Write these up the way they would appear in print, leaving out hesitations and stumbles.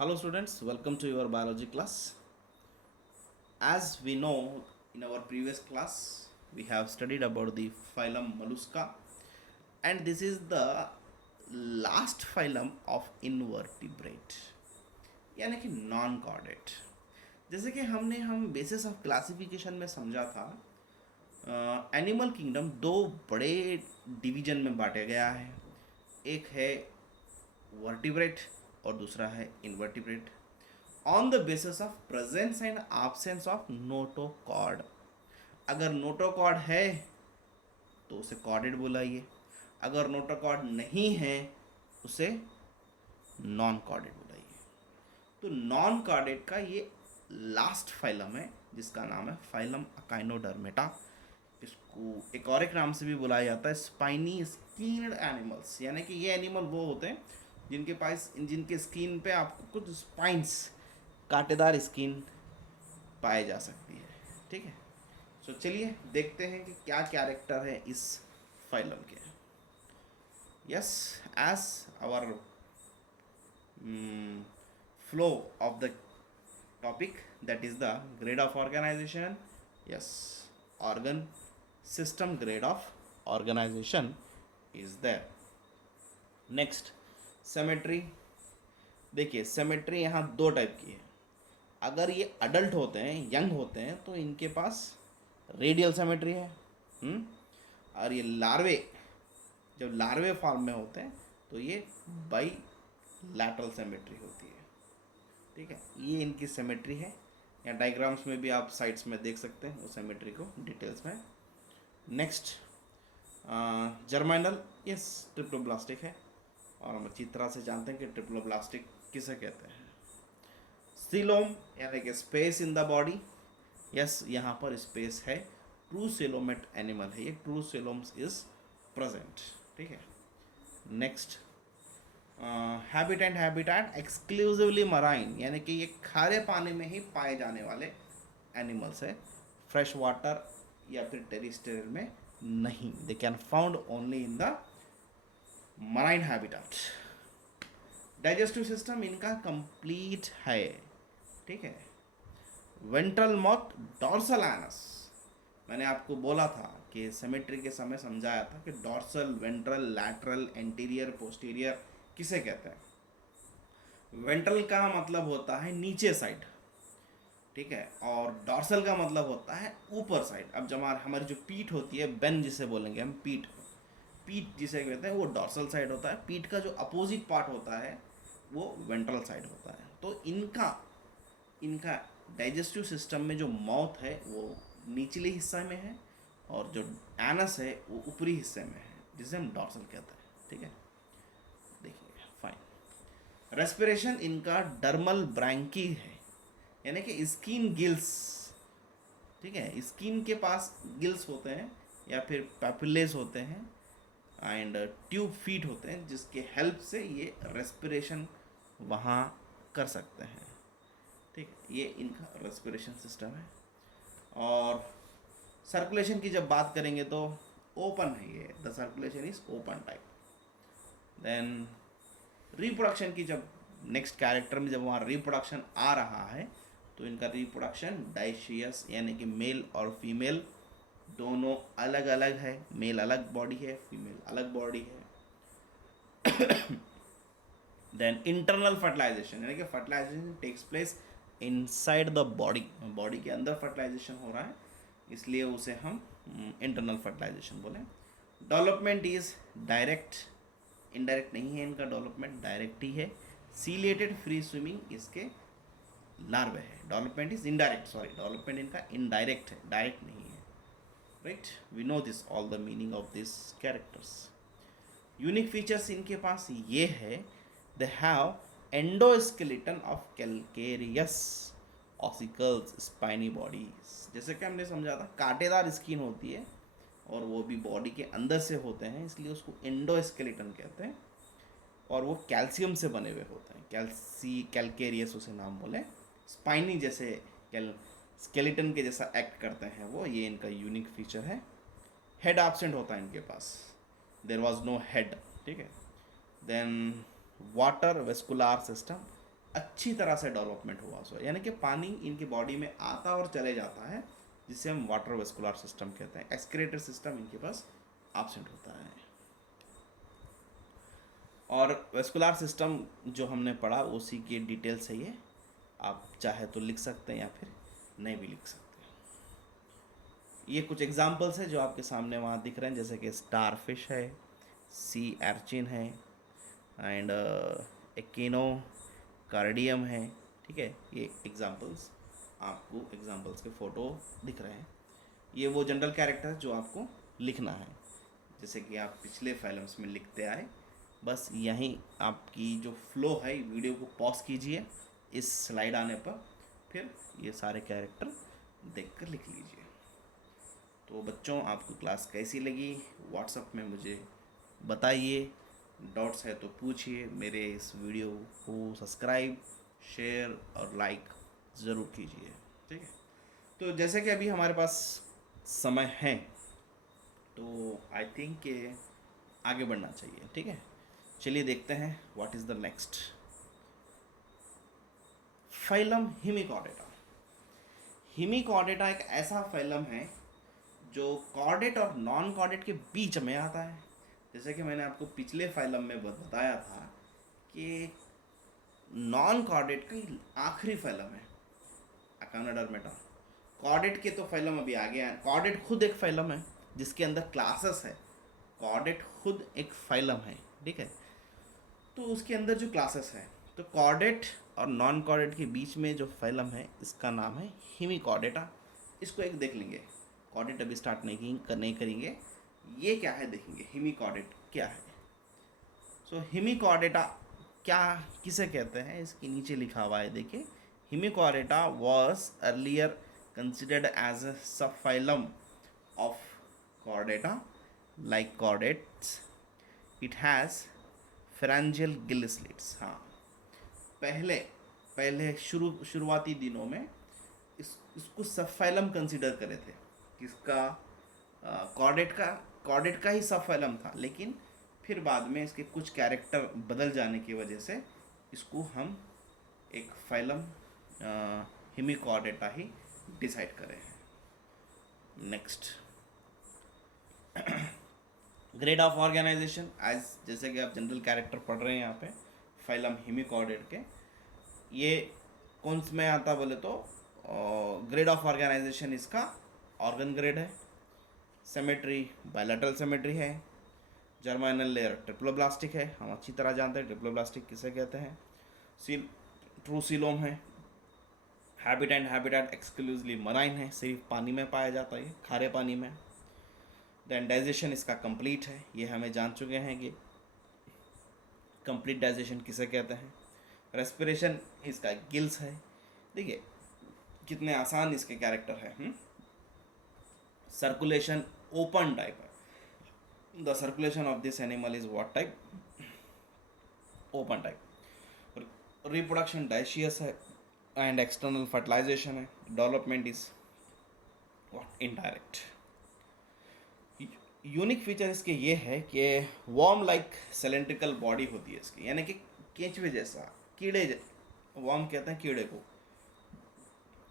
Hello students, welcome to your biology class. As we know, in our previous class, we have studied about the phylum Mollusca, and this is the last phylum of invertebrate, यानी कि non chordate. जैसे कि हम basis of classification में समझा था, animal kingdom दो बड़े डिवीजन में बांटा गया है. एक है वर्टिब्रेट और दूसरा है invertebrate on the basis of presence and absence of notochord. अगर नोटोकॉर्ड है तो उसे कॉर्डेड बुलाइए, अगर नोटोकॉर्ड नहीं है उसे नॉन कॉर्डेड बुलाइए. तो नॉन कॉर्डेड का ये लास्ट फाइलम है जिसका नाम है फाइलम अकाइनोडर्मेटा. इसको एक नाम से भी बुलाया जाता है स्पाइनी स्किन्ड एनिमल्स, यानी कि ये एनिमल वो होते हैं जिनके स्किन पे आपको कुछ स्पाइंस, कांटेदार स्किन पाए जा सकती है. ठीक है, सो चलिए देखते हैं कि क्या कैरेक्टर है इस फाइलम के. Yes, as our flow of the topic, that is the grade of organization. Yes, organ system grade of organization is there. Next, cemetery. देखिए सेमेट्री यहाँ दो टाइप की है. अगर ये अडल्ट होते हैं, यंग होते हैं, तो इनके पास रेडियल सेमेट्री है. और ये लार्वे, जब लार्वे फॉर्म में होते हैं तो ये बाई लैटरल सेमेट्री होती है. ठीक है, ये इनकी सेमेट्री है. या डायग्राम्स में भी आप साइड्स में देख सकते हैं उस सेमेट्री को डिटेल्स में. Next, germinal. यस, ट्रिप्लोब्लास्टिक है और हम अच्छी तरह से जानते हैं कि ट्रिप्लोब्लास्टिक किसे कहते हैं. सीलोम यानी कि space in the body. Yes, यहाँ पर स्पेस है. ट्रू सेलोमेट एनिमल है ये, ट्रू सेलोम्स इज प्रेजेंट. ठीक है. नेक्स्ट, हैबिटेट एक्सक्लूसिवली मराइन, यानी कि ये खारे पानी में ही पाए जाने वाले एनिमल्स है. फ्रेश वाटर या फिर टेरिस्टेरियल में नहीं. They can found only in the marine habitat. Digestive system इनका कंप्लीट है. ठीक है. Ventral mouth, dorsal anus. मैंने आपको बोला था कि सिमेट्री के समय समझाया था कि dorsal, ventral, lateral, anterior, posterior किसे कहते हैं. वेंट्रल का मतलब होता है नीचे साइड. ठीक है. और डॉर्सल का मतलब होता है ऊपर साइड. अब जब हमारी जो पीठ होती है, बेन जिसे बोलेंगे हम, पीठ पीठ जिसे कहते हैं, वो डॉर्सल साइड होता है. पीठ का जो अपोजिट पार्ट होता है वो वेंट्रल साइड होता है. तो इनका इनका डाइजेस्टिव सिस्टम में जो माउथ है वो निचले हिस्सा में है और जो एनस है वो ऊपरी हिस्से में है, जिसे हम डॉर्सल कहते हैं. ठीक है, देखिए फाइन. रेस्पिरेशन इनका डर्मल ब्रैंकी है, यानी कि स्किन गिल्स. ठीक है, स्किन के पास गिल्स होते हैं या फिर पैपुलेस होते हैं एंड ट्यूब फीट होते हैं, जिसके हेल्प से ये रेस्पिरेशन वहाँ कर सकते हैं. ठीक है, ये इनका रेस्पिरेशन सिस्टम है. और सर्कुलेशन की जब बात करेंगे तो ओपन है ये, the circulation is open type. Then reproduction की जब नेक्स्ट कैरेक्टर में जब वहाँ रिप्रोडक्शन आ रहा है तो इनका रिप्रोडक्शन डाइशियस, यानी कि मेल और फीमेल दोनों अलग अलग है. मेल अलग बॉडी है, फीमेल अलग बॉडी है. देन इंटरनल फर्टिलाइजेशन, यानी कि fertilization takes place inside the body. Body के अंदर फर्टिलाइजेशन हो रहा है, इसलिए उसे हम इंटरनल फर्टिलाइजेशन बोलें. डेवलपमेंट इज डायरेक्ट, इनडायरेक्ट नहीं है इनका डेवलपमेंट, डायरेक्ट ही है. सीलिएटेड फ्री स्विमिंग इसके लार्वे है. Development is indirect, sorry, development इनका इनडायरेक्ट है, डायरेक्ट नहीं है. Right, we know this, all the meaning of this characters. Unique features इनके पास ये है, they have endoskeleton of calcareous ossicles spiny bodies. जैसे कि हमने समझा था, कांटेदार स्किन होती है और वो भी बॉडी के अंदर से होते हैं, इसलिए उसको एंडोस्केलेटन कहते हैं. और वो कैल्शियम से बने हुए होते हैं, कैलकेरियस उसे नाम बोले. स्पाइनी जैसे स्केलेटन के जैसा एक्ट करते हैं वो, ये इनका यूनिक फीचर है. हेड एब्सेंट होता है इनके पास, देयर वाज नो हेड. ठीक है. देन वाटर वेस्कुलर सिस्टम, अच्छी तरह से डेवलपमेंट हुआ सो, यानी कि पानी इनकी बॉडी में आता और चले जाता है, जिसे हम वाटर वेस्कुलर सिस्टम कहते हैं। एक्सक्रीटरी सिस्टम इनके पास एब्सेंट होता है। और वेस्कुलर सिस्टम जो हमने पढ़ा उसी की डिटेल्स है ये, आप चाहे तो लिख सकते हैं या फिर नहीं भी लिख सकते हैं। ये कुछ एग्जांपल्स है जो आपके सामने वहाँ दिख रहे हैं, जैसे कि स्टारफिश है, सी अर्चिन है, एंड एकिनो कार्डियम है। ठीक है, ये एग्जांपल्स, आपको एग्जांपल्स के फ़ोटो दिख रहे हैं। ये वो जनरल कैरेक्टर जो आपको लिखना है, जैसे कि आप पिछले फाइलम्स में लिखते आए। बस यहीं आपकी जो फ्लो है, वीडियो को पॉज कीजिए इस स्लाइड आने पर, फिर ये सारे कैरेक्टर देखकर लिख लीजिए। तो बच्चों, आपको क्लास कैसी लगी व्हाट्सएप में मुझे बताइए, डाउट्स है तो पूछिए। मेरे इस वीडियो को सब्सक्राइब, शेयर और लाइक ज़रूर कीजिए। ठीक है, तो जैसे कि अभी हमारे पास समय है, तो आई थिंक कि आगे बढ़ना चाहिए। ठीक है, चलिए देखते हैं what is the next. Phylum hemichordata. Hemichordata एक ऐसा फाइलम है जो कॉर्डेट और नॉन कॉर्डेट के बीच में आता है। जैसे कि मैंने आपको पिछले फाइलम में बताया था कि नॉन कॉर्डेट का आखिरी फाइलम है अकाउनाडर्मेटा। कॉर्डेट के तो फाइलम अभी आगे हैं। कॉर्डेट खुद एक फाइलम है जिसके अंदर क्लासेस है। कॉर्डेट खुद एक फाइलम है, ठीक है, तो उसके अंदर जो क्लासेस है, तो कॉर्डेट और नॉन कॉर्डेट के बीच में जो फाइलम है इसका नाम है हिमिकॉर्डेटा। इसको एक देख लेंगे, कॉर्डेट अभी स्टार्ट नहीं करेंगे। ये क्या है देखेंगे, हिमिकॉर्डेट क्या है। सो हिमिकॉर्डेटा क्या किसे कहते हैं, इसके नीचे लिखा हुआ है, देखिए। Hemichordata was earlier considered as a sub phylum of chordata like chordates. It has pharyngeal gill slits. हाँ, पहले पहले शुरुआती दिनों में इसको सब फाइलम कंसिडर करे थे। किसका? कॉर्डेट का ही सब फाइलम था, लेकिन फिर बाद में इसके कुछ कैरेक्टर बदल जाने की वजह से इसको हम एक फाइलम हिमिकॉर्डेटा ही डिसाइड करें हैं। Next, grade of organization. As जैसे कि आप जनरल कैरेक्टर पढ़ रहे हैं यहाँ पे फाइलम हिमिकॉर्डेट के, ये कौन में आता बोले तो ग्रेड ऑफ ऑर्गेनाइजेशन इसका ऑर्गन ग्रेड है। सिमेट्री बायलैटरल सिमेट्री है। जर्मिनल लेयर ट्रिप्लोब्लास्टिक है, हम अच्छी तरह जानते हैं ट्रिप्लोब्लास्टिक किसे कहते हैं। ट्रू सीलोम है। हैबिटेट एक्सक्लूसिवली मराइन है, सिर्फ पानी में पाया जाता है, खारे पानी में। देन डाइजेशन इसका कंप्लीट है, ये हमें जान चुके हैं कि कंप्लीट डाइजेशन किसे कहते हैं। रेस्पिरेशन इसका गिल्स है। देखिए कितने आसान इसके कैरेक्टर है। सर्कुलेशन ओपन टाइप है। The circulation of this animal is what type? Open type. Reproduction dioecious है एंड एक्सटर्नल फर्टिलाइजेशन है। Development is what? Indirect. Unique feature इसके ये है कि वॉर्म लाइक सिलेंड्रिकल बॉडी होती है इसकी, यानी कि केंचुए जैसा, कीड़े वॉर्म कहते हैं कीड़े को,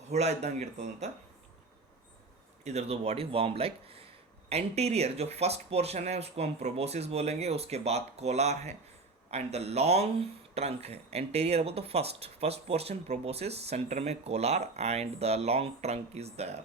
घोड़ा इतना गिरता होता इधर तो बॉडी वॉर्म लाइक। एंटीरियर जो फर्स्ट पोर्शन है उसको हम प्रोबोसिस बोलेंगे, उसके बाद कोलार है एंड द लॉन्ग ट्रंक है। एंटीरियर बोल तो फर्स्ट पोर्शन प्रोबोसिस, सेंटर में collar and the long trunk is there.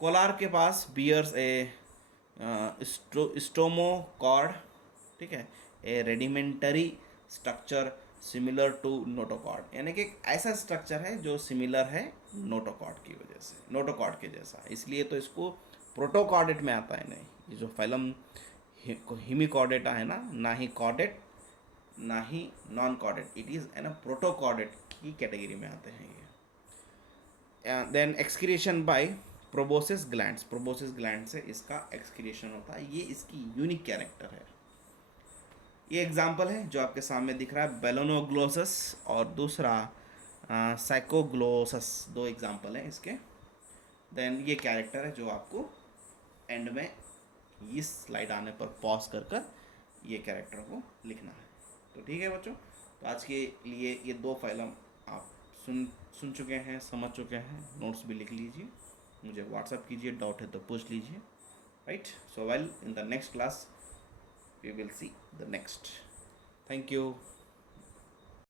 Collar के पास बियर्स ए स्टोमोकॉर्ड, ठीक है, a rudimentary structure similar to notochord, यानी कि ऐसा स्ट्रक्चर है जो सिमिलर है नोटोकॉर्ड की वजह से, नोटोकॉर्ड के जैसा, इसलिए तो इसको प्रोटोकॉर्डेट में आता है। नहीं, ये जो फाइलम हिमिकॉर्डेटा है ना ही कॉर्डेट ना ही नॉन कॉर्डेट, इट इज़ है ना प्रोटोकॉर्डेट की कैटेगरी में आते हैं ये। Then excretion by proboscis glands, proboscis gland से इसका एक्सक्रीशन होता है, ये इसकी यूनिक कैरेक्टर है। ये एग्जाम्पल है जो आपके सामने दिख रहा है, बेलोनोग्लोसस और दूसरा साइकोग्लोसस, दो एग्जाम्पल हैं इसके। देन ये कैरेक्टर है जो आपको एंड में इस स्लाइड आने पर पॉज कर ये कैरेक्टर को लिखना है। तो ठीक है बच्चों, तो आज के लिए ये दो फाइलम सुन सुन चुके हैं, समझ चुके हैं, नोट्स भी लिख लीजिए, मुझे व्हाट्सअप कीजिए, डाउट है तो पूछ लीजिए, right. So well, in the next class we will see the next. Thank you.